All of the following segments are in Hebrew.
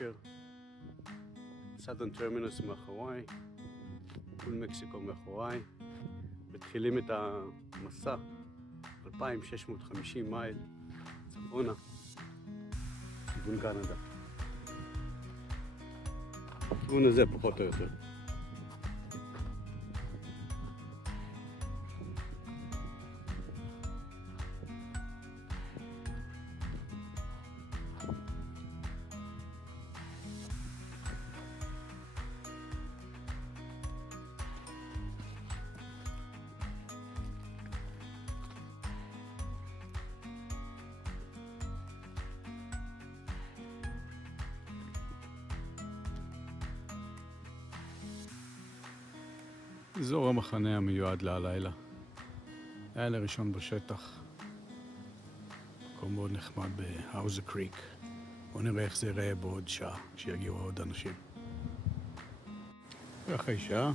בבוקר, סאדרן טרמינוס מאחוריי, גבול מקסיקו מאחוריי, מתחילים את המסע 2,650 מייל צפונה, כיוון קנדה. הכיוון הזה פחות או יותר. אזור המחנה המיועד להלילה. לילה ראשון בשטח. מקום מאוד נחמד בהאוזר קריק. בואו נראה איך זה ייראה בעוד שעה, כשיגיעו עוד אנשים. ואחרי שעה.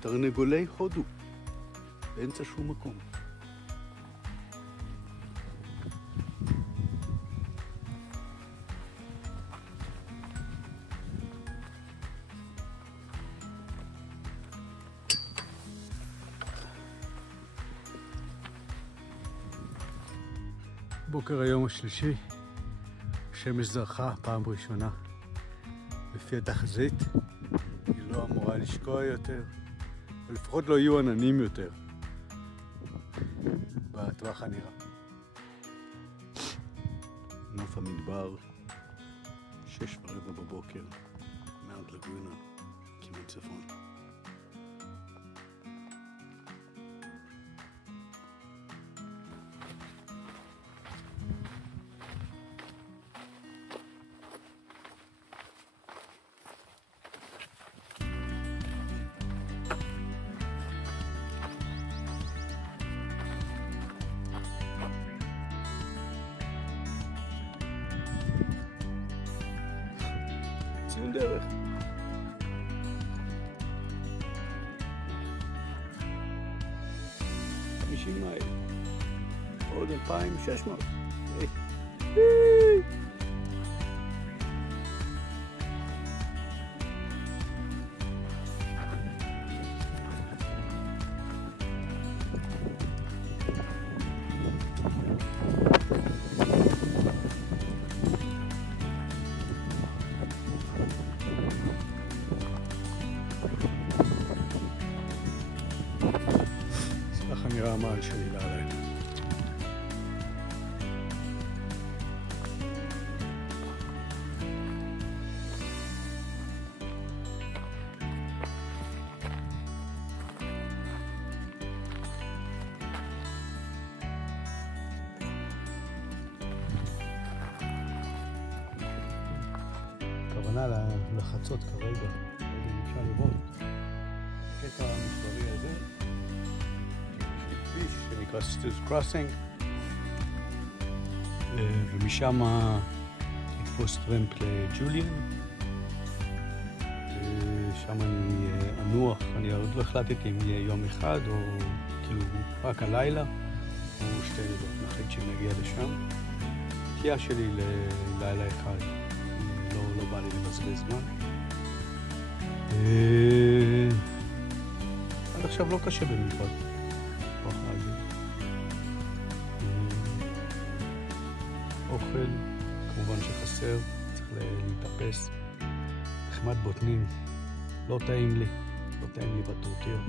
תרנגולי הודו, באמצע שום מקום. בוקר היום השלישי, השמש זרחה פעם ראשונה. לפי התחזית, היא לא אמורה לשקוע יותר. ולפחות לא יהיו עננים יותר בטווח הנראה. נוף המדבר, 6:15 בבוקר, מאונט לגונה, כיוון צפון. ציון דרך. מייל. עוד 2,600. ככה נראה המעל שלי להלילה. הכוונה לחצות כרגע, אפשר לראות קטע המדברי הזה שנקרא סטיוס קרוסינג, ומשם נתפוס טרמפ לג'וליאן, ושם אני אנוח. אני עוד לא החלטתי אם יהיה יום אחד או כאילו רק הלילה או שתי לילות. נחליט שנגיע לשם. תהיה שלי ללילה אחד, לא בא לי לבזבז זמן. עד עכשיו לא קשה במיוחד. אוכל, כמובן שחסר, צריך להתאפס. נחמד בוטנים, לא טעים לי בטורטיות.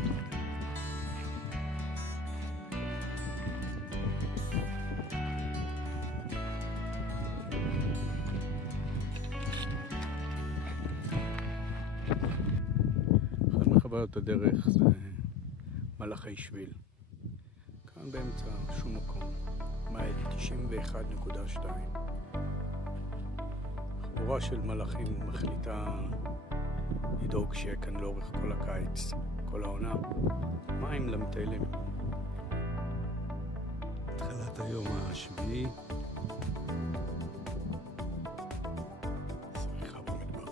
אחת מחברות הדרך זה מלאכי שביל. כאן באמצע שום מקום. מייל 91.2. חבורה של מלאכים מחליטה לדאוג שיהיה כאן לאורך כל הקיץ, כל העונה, מים למטיילים. התחלת היום השביעי. סליחה במדבר.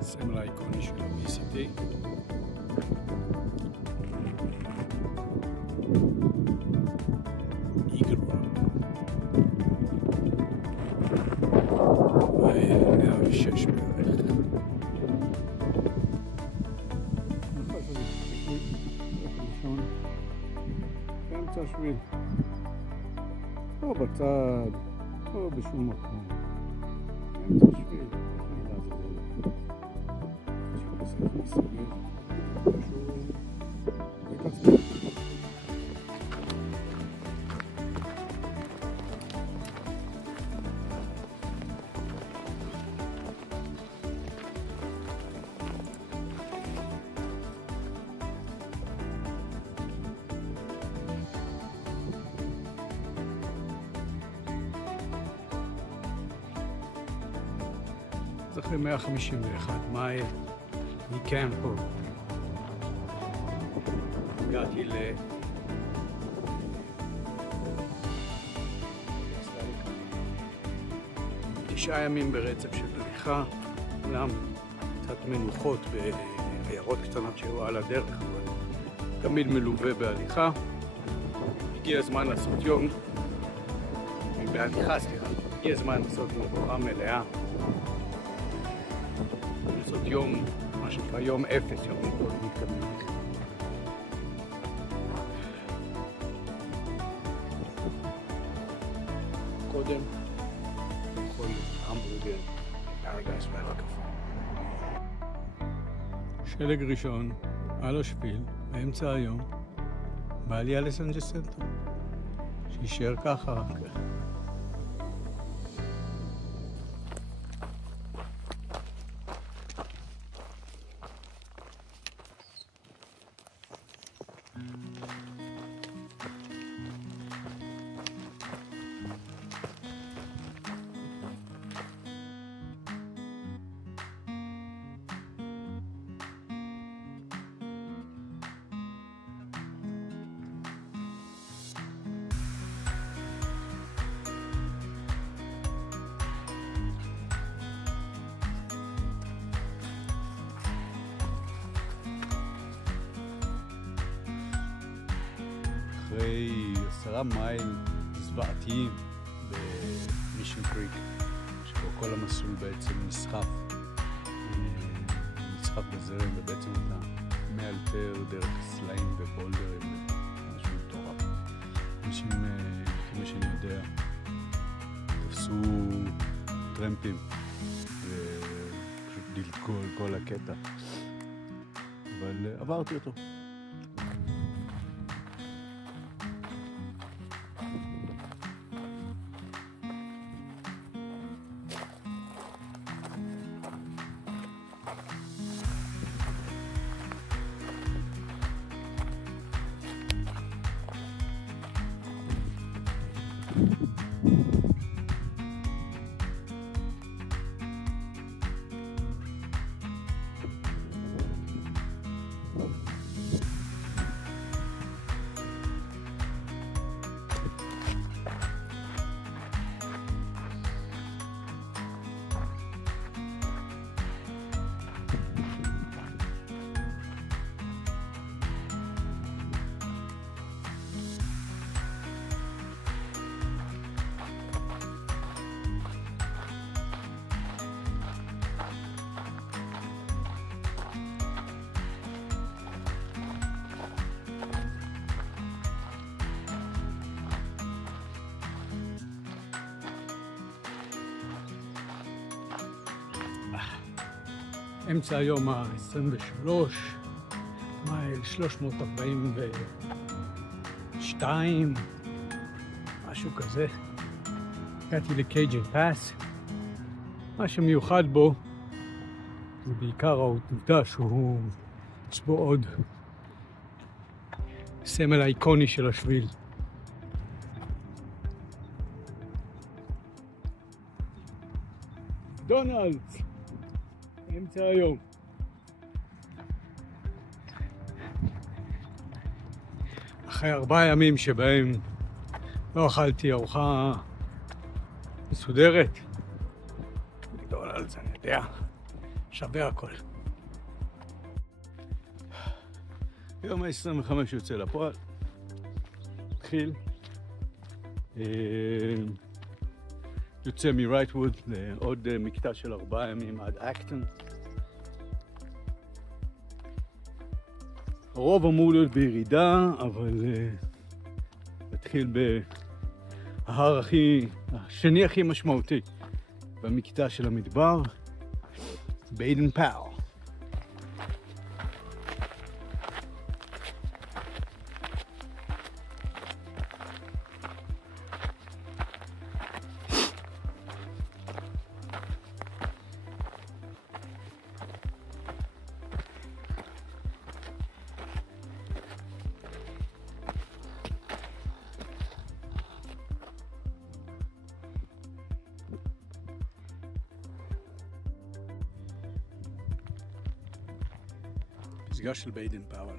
הסמל האיקוני של ה-BCT. איגל רוק. 106 בערך. באמצע השביל. לא בצד, לא בשום מקום. באמצע השביל. זה אחרי 151 מייל מקמפו. הגעתי 9 ימים ברצף של הליכה, אומנם קצת מנוחות בעיירות קטנות שהיו על הדרך, אבל תמיד מלווה בהליכה. הגיע הזמן לעשות יום, הגיע הזמן לעשות מנוחה מלאה. לעשות יום, מה שנקרא יום אפס, יום מכל מתקדמים. קודם, לאכול המבורגר, פרדייס והקפה. שלג ראשון, על השפיל, באמצע היום, בעלייה לסן ג'סנטו. שישאר ככה רק. אחרי 10 מייל זוועתיים במישן קריק, שבו כל המסלול בעצם נסחף בזרם, ובעצם אתה מאלתר דרך סלעים ובולדרים, משהו מטורף. אנשים, כמו שאני יודע, תפסו טרמפים ופשוט דילקו על כל הקטע, אבל עברתי אותו. אמצע היום ה-23, מייל 342, משהו כזה. הגעתי לקייג'ן פאס. מה שמיוחד בו זה בעיקר העובדה שהוא, יש בו עוד סמל האיקוני של השביל. דונלדס, אמצע היום. אחרי 4 ימים שבהם לא אכלתי ארוחה מסודרת, דונלדס, אני יודע, שווה הכל. יום ה-25 יוצא לפועל, התחיל, יוצא מרייטווד לעוד מקטע של 4 ימים עד אקטון. הרוב אמור להיות בירידה, אבל התחיל בהר השני הכי משמעותי במקטע של המדבר, ביידן פאול. פסגה של ביידן פאול.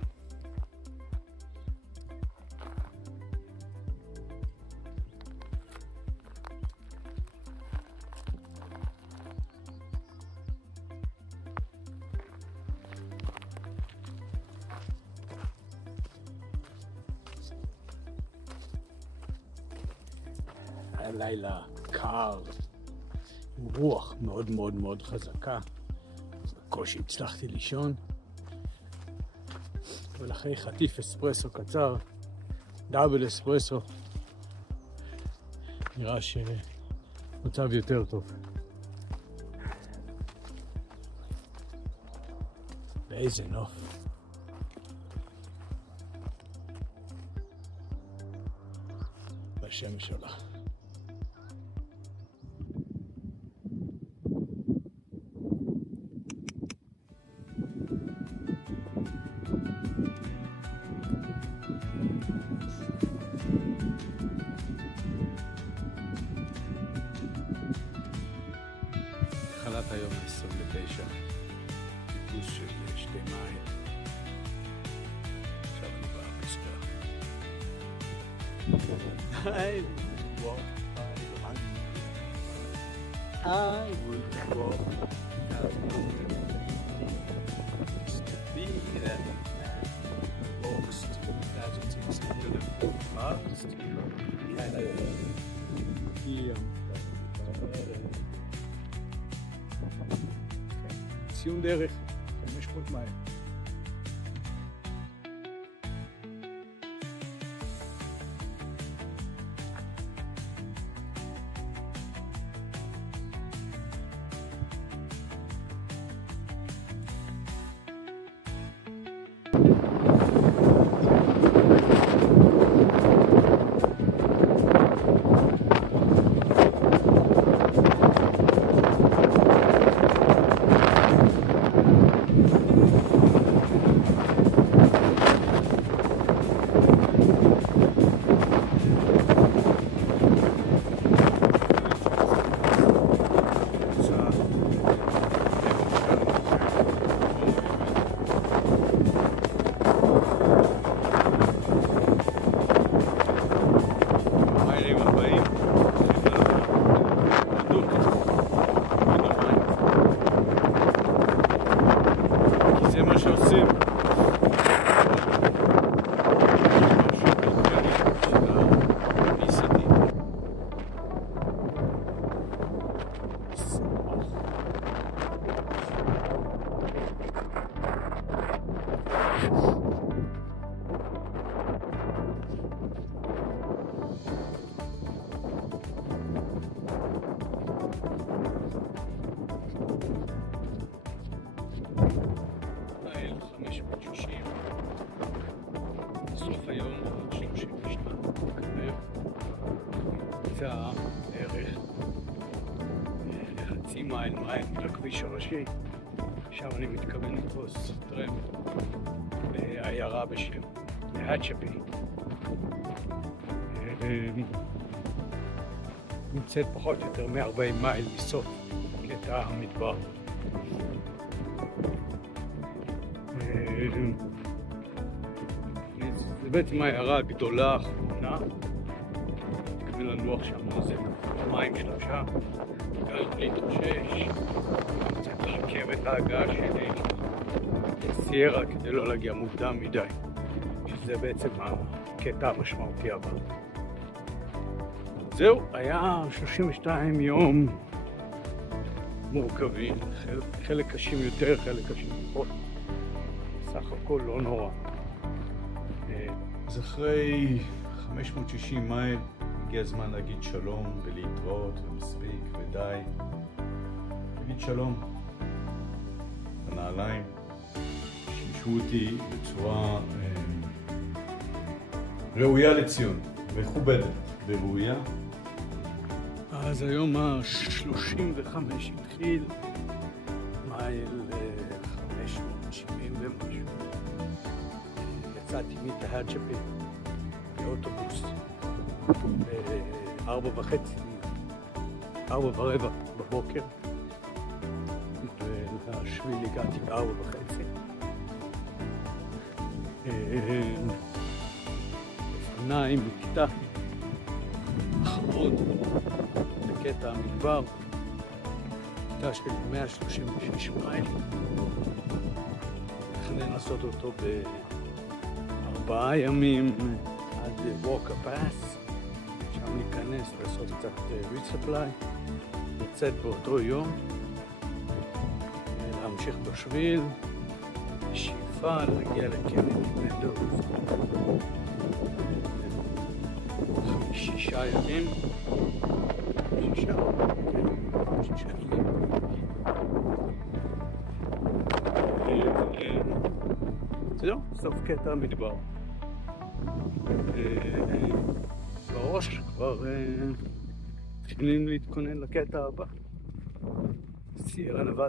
הלילה קר, עם רוח מאוד מאוד מאוד חזקה. בקושי הצלחתי לישון. אבל אחרי חטיף אספרסו קצר, דאבל אספרסו, נראה שמצב יותר טוב. ואיזה נוף. והשמש עולה. התחלת היום 29, טיפוס של 2 מייל. עכשיו אני בפסגה. I would walk out to be that man walks 2,600 miles to Canada. ציון דרך, 500 מייל. זה מה שעושים. סוף היום 32 נמצא בערך חצי מייל לכביש הראשי. שם אני מתכוון לתפוס טרמפ בעיירה בשם טהצ'פי. נמצאת פחות או יותר מ-40 מייל מסוף קטע המדבר. זה בעצם העיירה הגדולה האחרונה. מתכוון לנוח שם איזה יומיים שלושה, גם להתאושש, קצת לחכב את ההגעה שלי לסיירה כדי לא להגיע מוקדם מדי, שזה בעצם הקטע המשמעותי הבא. זהו, היה 32 יום מורכבים, חלק קשים יותר, חלק קשים פחות. סך הכל לא נורא. אז אחרי 560 מייל הגיע הזמן להגיד שלום ולהתראות ומספיק ודי. להגיד שלום. הנעליים שימשו אותי בצורה ראויה לציון, מכובדת וראויה. אז היום ה-35 התחיל, מייל 570 ומשהו. יצאתי מטהצ'פי באוטובוס ב-4:15 בבוקר, ולשביל הגעתי ב-4:30. אופניים מקטע אחרון בקטע המדבר, קטע של 136 מייל. נכנן לעשות אותו ב4 ימים עד ווקה פאס, שם ניכנס לעשות קצת ריספליי, לצאת באותו יום, להמשיך בשביל, בשאיפה להגיע לקנדי מדוז. 6 ימים, 6 ימים. זהו, סוף קטע המדבר. בראש כבר מתחילים להתכונן לקטע הבא, סיירה נבדה.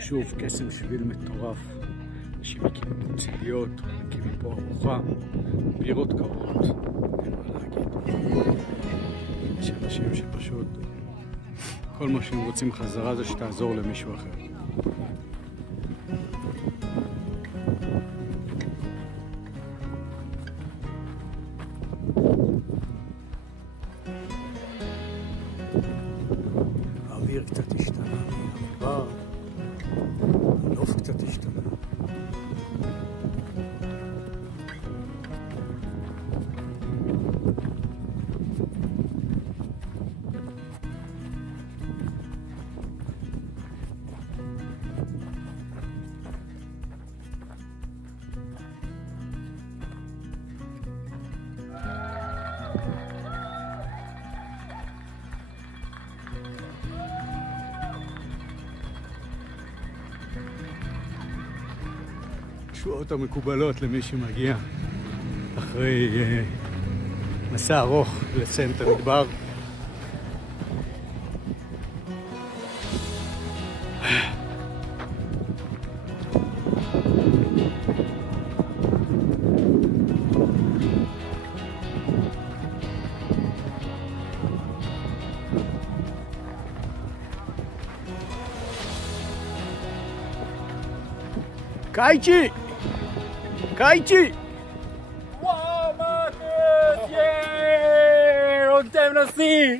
שוב קסם שביל מטורף, אנשים מקימים ציליות, מקימים פה ארוחה, בירות קרות, אין מה להגיד. יש אנשים שפשוט כל מה שהם רוצים חזרה זה שתעזור למישהו אחר. האוויר קצת השתנה, המדבר, הנוף קצת השתנה. תשואות המקובלות למי שמגיע אחרי מסע ארוך לסיים את המדבר. קייצ'י! קייצ'י! וואו, מה זה? עוד אתם נשיא!